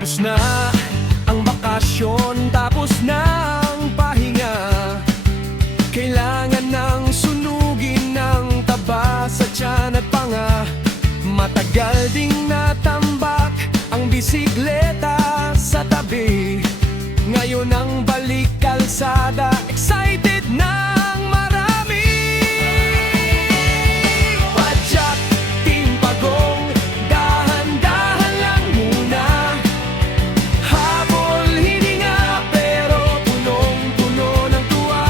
Tapos na ang bakasyon, tapos na ang pahinga. Kailangan ng sunugin ng taba sa tiyan at panga. Matagal ding natambak ang bisikleta sa tabi. Ngayon ang balik kalsada, excited ng marami. Padyak, Team Pagong, dahan-dahan lang muna. Habol hininga pero punong-puno ng tuwa.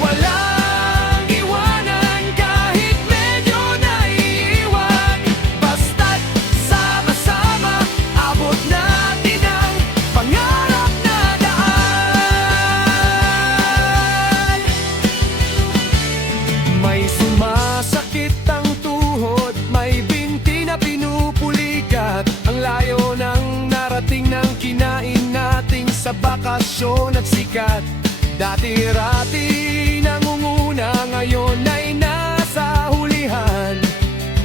Walang iwanan kahit medyo naiiwan. Basta't sama-sama, abot natin ang pangarap na daan. May sumasakit ang tuhod, may binti na pinupulikat. Ang layo ng narating ng kinain nating sa bakasyon at sikat. Dati-rati nangunguna, ngayon ay nasa hulihan.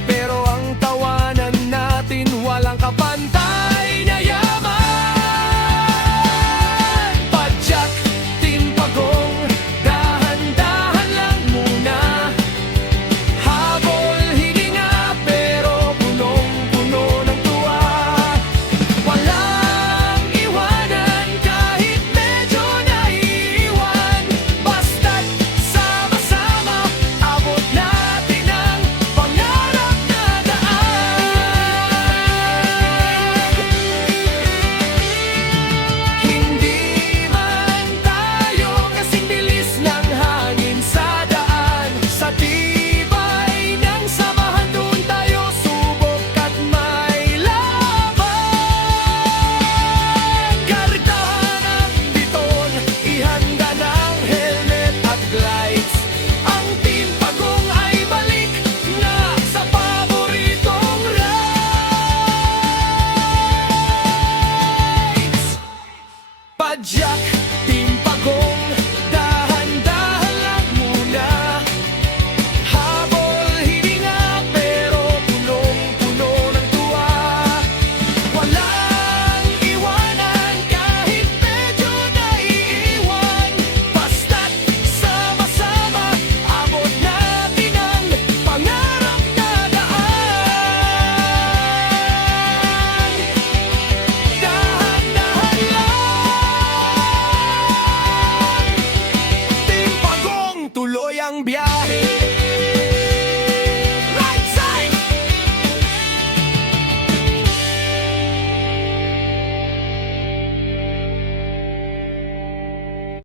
Pero ang tawanan natin walang kapantay na yaman. Padyak, Team Pagong, dahan-dahan lang muna. Habol hininga pero punong-puno ng tuwa. Walang iwanan kahit medyo naiiwan. Basta't sama-sama, abot natin ang pangarap na daan. Hindi man tayo kasing bilis ng hangin sa daan. Sa tibay ng samahan doon tayo subok at may laban. Kargahan ang biton, ihanda ng helmet at glide.